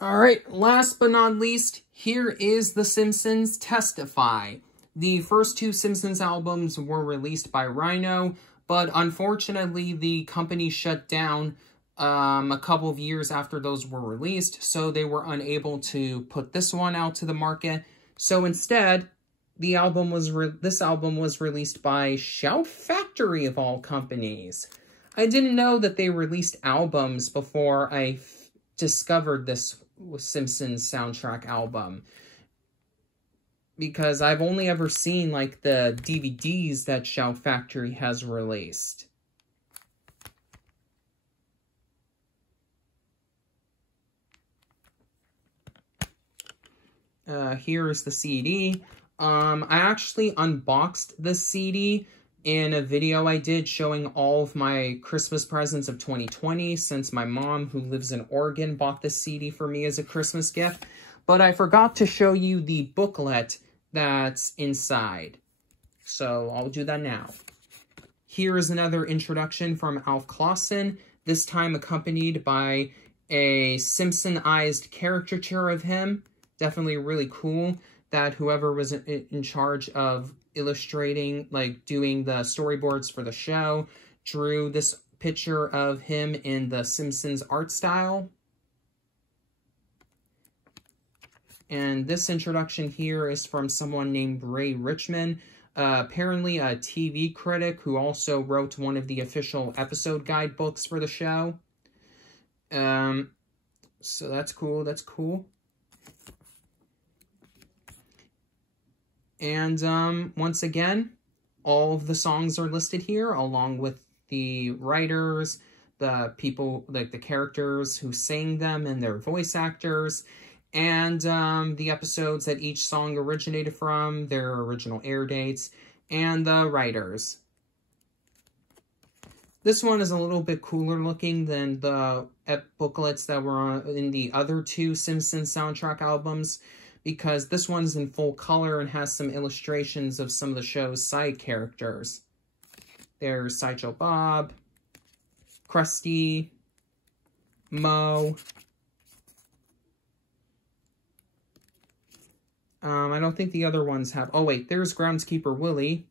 Alright, last but not least, here is The Simpsons Testify. The first 2 Simpsons albums were released by Rhino, but unfortunately the company shut down a couple of years after those were released, so they were unable to put this one out to the market. So instead, this album was released by Shout Factory of all companies. I didn't know that they released albums before I discovered this Simpsons soundtrack album, because I've only ever seen, like, the DVDs that Shout Factory has released. Here is the CD. I actually unboxed the CD in a video I did showing all of my Christmas presents of 2020, since my mom, who lives in Oregon, bought this CD for me as a Christmas gift. But I forgot to show you the booklet that's inside, so I'll do that now. Here is another introduction from Alf Clausen, this time accompanied by a Simpsonized caricature of him. Definitely really cool that whoever was in charge of illustrating, like doing the storyboards for the show, drew this picture of him in the Simpsons art style. And this introduction here is from someone named Ray Richmond, apparently a TV critic who also wrote one of the official episode guidebooks for the show. So that's cool, that's cool. And once again, all of the songs are listed here, along with the writers, the people, like the characters who sang them and their voice actors, and the episodes that each song originated from, their original air dates, and the writers. This one is a little bit cooler looking than the booklets that were in the other two Simpsons soundtrack albums, because this one's in full color and has some illustrations of some of the show's side characters. There's Sideshow Bob, Krusty, Moe. I don't think the other ones have... Oh, wait, there's Groundskeeper Willie.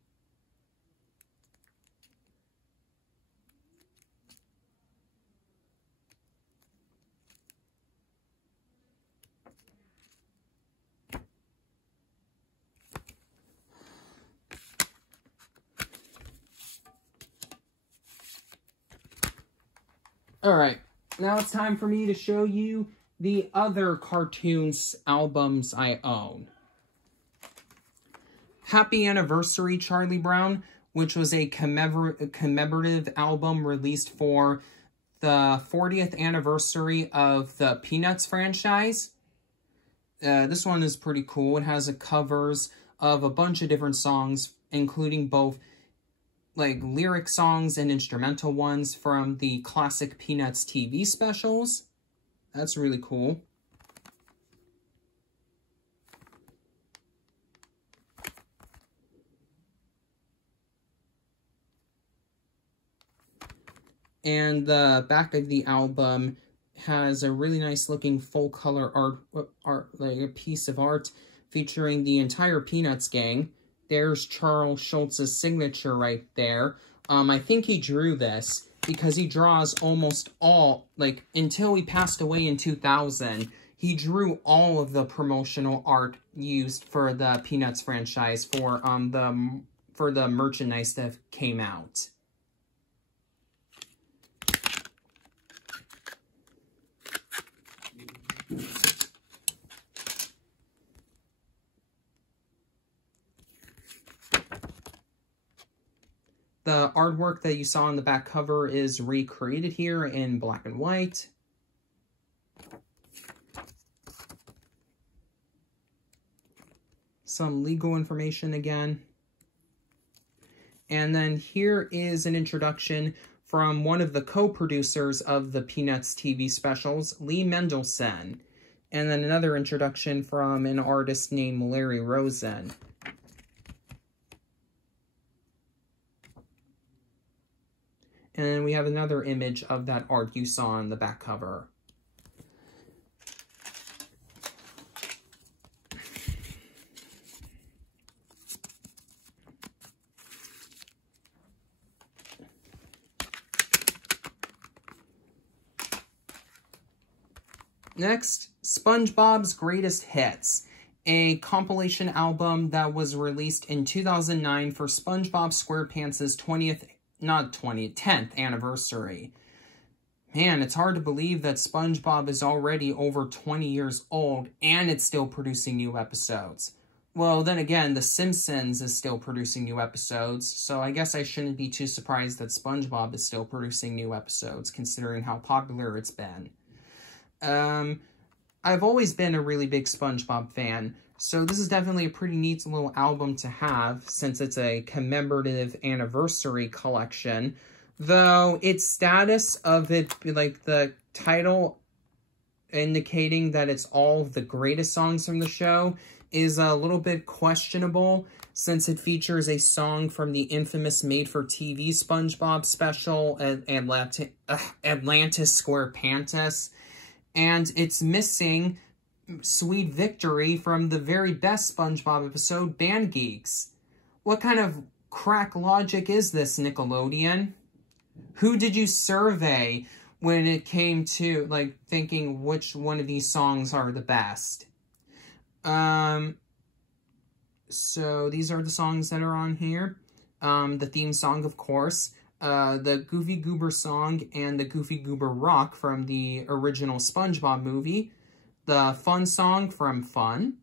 Alright, now it's time for me to show you the other cartoons albums I own. Happy Anniversary, Charlie Brown, which was a commemorative album released for the 40th anniversary of the Peanuts franchise. This one is pretty cool. It has covers of a bunch of different songs, including both like lyric songs and instrumental ones from the classic Peanuts TV specials. That's really cool. And the back of the album has a really nice looking full color art, like a piece of art featuring the entire Peanuts gang. There's Charles Schulz's signature right there. I think he drew this because he draws almost all, like, until he passed away in 2000, he drew all of the promotional art used for the Peanuts franchise for the merchandise that came out. The artwork that you saw on the back cover is recreated here in black and white. Some legal information again. And then here is an introduction from one of the co-producers of the Peanuts TV specials, Lee Mendelson. And then another introduction from an artist named Larry Rosen. And then we have another image of that art you saw on the back cover. Next, SpongeBob's Greatest Hits, a compilation album that was released in 2009 for SpongeBob SquarePants' 10th anniversary. Man, it's hard to believe that SpongeBob is already over 20 years old and it's still producing new episodes. Well, then again, The Simpsons is still producing new episodes, so I guess I shouldn't be too surprised that SpongeBob is still producing new episodes, considering how popular it's been. I've always been a really big SpongeBob fan, so this is definitely a pretty neat little album to have, since it's a commemorative anniversary collection, though its status of it, like the title indicating that it's all of the greatest songs from the show, is a little bit questionable, since it features a song from the infamous made-for-TV SpongeBob special, Atlantis SquarePants, and it's missing Sweet Victory from the very best SpongeBob episode, Band Geeks. What kind of crack logic is this, Nickelodeon? Who did you survey when it came to, like, thinking which one of these songs are the best? So these are the songs that are on here. The theme song, of course. The Goofy Goober song and the Goofy Goober Rock from the original SpongeBob movie. The Fun song from Fun.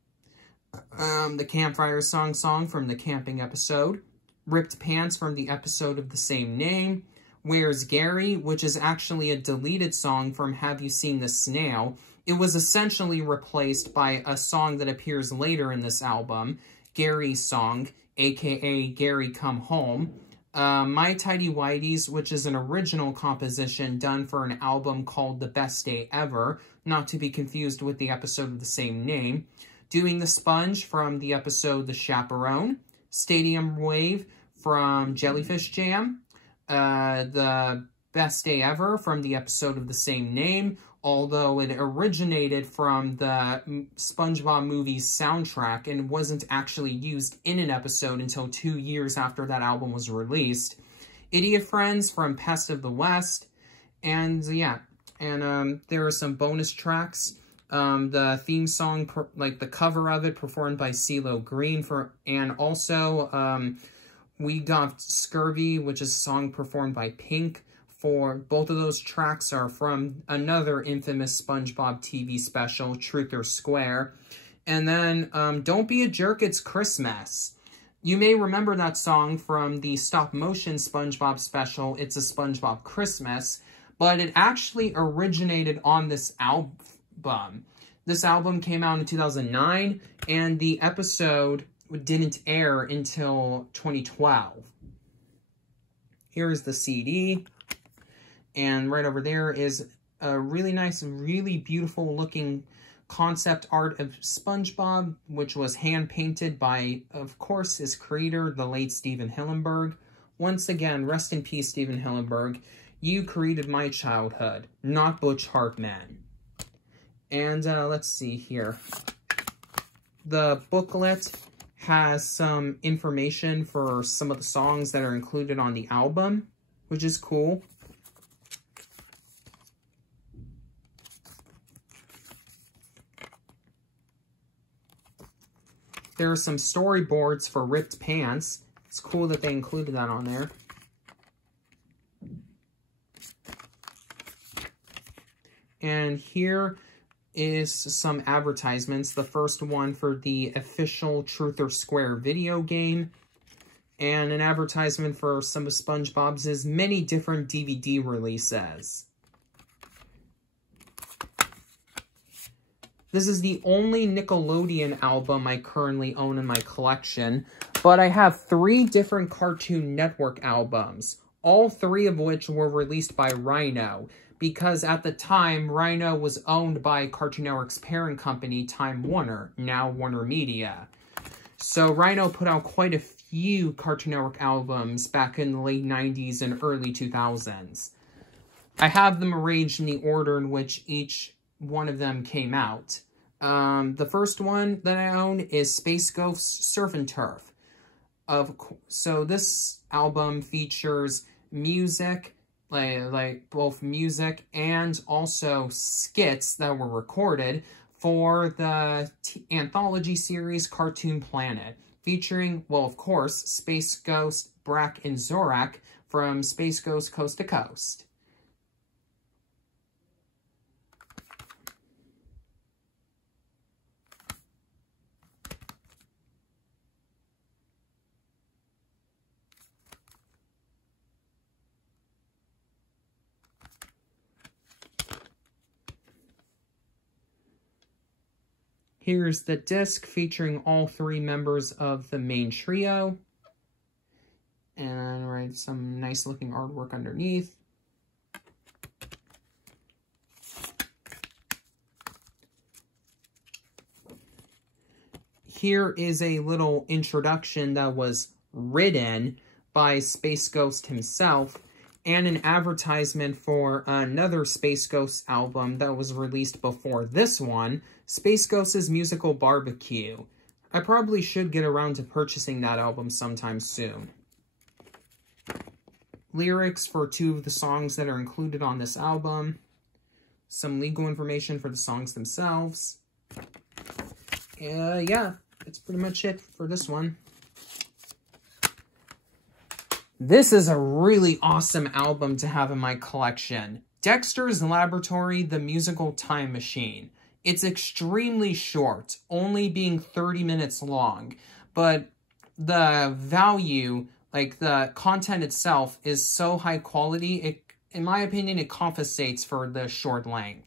The Campfire song from the camping episode. Ripped Pants from the episode of the same name. Where's Gary, which is actually a deleted song from Have You Seen the Snail. It was essentially replaced by a song that appears later in this album, Gary's Song, aka Gary Come Home. My Tidy Whities, which is an original composition done for an album called The Best Day Ever, not to be confused with the episode of the same name. Doing the Sponge from the episode The Chaperone. Stadium Wave from Jellyfish Jam. The Best Day Ever from the episode of the same name, although it originated from the SpongeBob movie's soundtrack and wasn't actually used in an episode until 2 years after that album was released. Idiot Friends from Pest of the West, and yeah, and there are some bonus tracks. The theme song, like the cover of it, performed by CeeLo Green, and also We Got Scurvy, which is a song performed by Pink. For both of those tracks are from another infamous SpongeBob TV special, Truth or Square. And then Don't Be a Jerk, It's Christmas. You may remember that song from the stop-motion SpongeBob special, It's a SpongeBob Christmas, but it actually originated on this album. This album came out in 2009, and the episode didn't air until 2012. Here's the CD. And right over there is a really nice, really beautiful looking concept art of SpongeBob, which was hand-painted by, of course, his creator, the late Steven Hillenburg. Once again, rest in peace, Steven Hillenburg. You created my childhood, not Butch Hartman. And let's see here. The booklet has some information for some of the songs that are included on the album, which is cool. There are some storyboards for Ripped Pants. It's cool that they included that on there. And here is some advertisements. The first one for the official Truth or Square video game. And an advertisement for some of SpongeBob's many different DVD releases. This is the only Nickelodeon album I currently own in my collection, but I have 3 different Cartoon Network albums, all 3 of which were released by Rhino, because at the time, Rhino was owned by Cartoon Network's parent company, Time Warner, now Warner Media. So Rhino put out quite a few Cartoon Network albums back in the late 90s and early 2000s. I have them arranged in the order in which each one of them came out. The first one that I own is Space Ghost Surf and Turf. So this album features music, like both music and also skits that were recorded for the anthology series Cartoon Planet, featuring, well, of course, Space Ghost, Brak, and Zorak from Space Ghost Coast to Coast. Here's the disc featuring all 3 members of the main trio. And right, some nice looking artwork underneath. Here is a little introduction that was written by Space Ghost himself, and an advertisement for another Space Ghost album that was released before this one, Space Ghost's Musical Barbecue. I probably should get around to purchasing that album sometime soon. Lyrics for 2 of the songs that are included on this album. Some legal information for the songs themselves. Yeah, that's pretty much it for this one. This is a really awesome album to have in my collection. Dexter's Laboratory, The Musical Time Machine. It's extremely short, only being 30 minutes long, but the value, like the content itself, is so high quality, in my opinion, it compensates for the short length.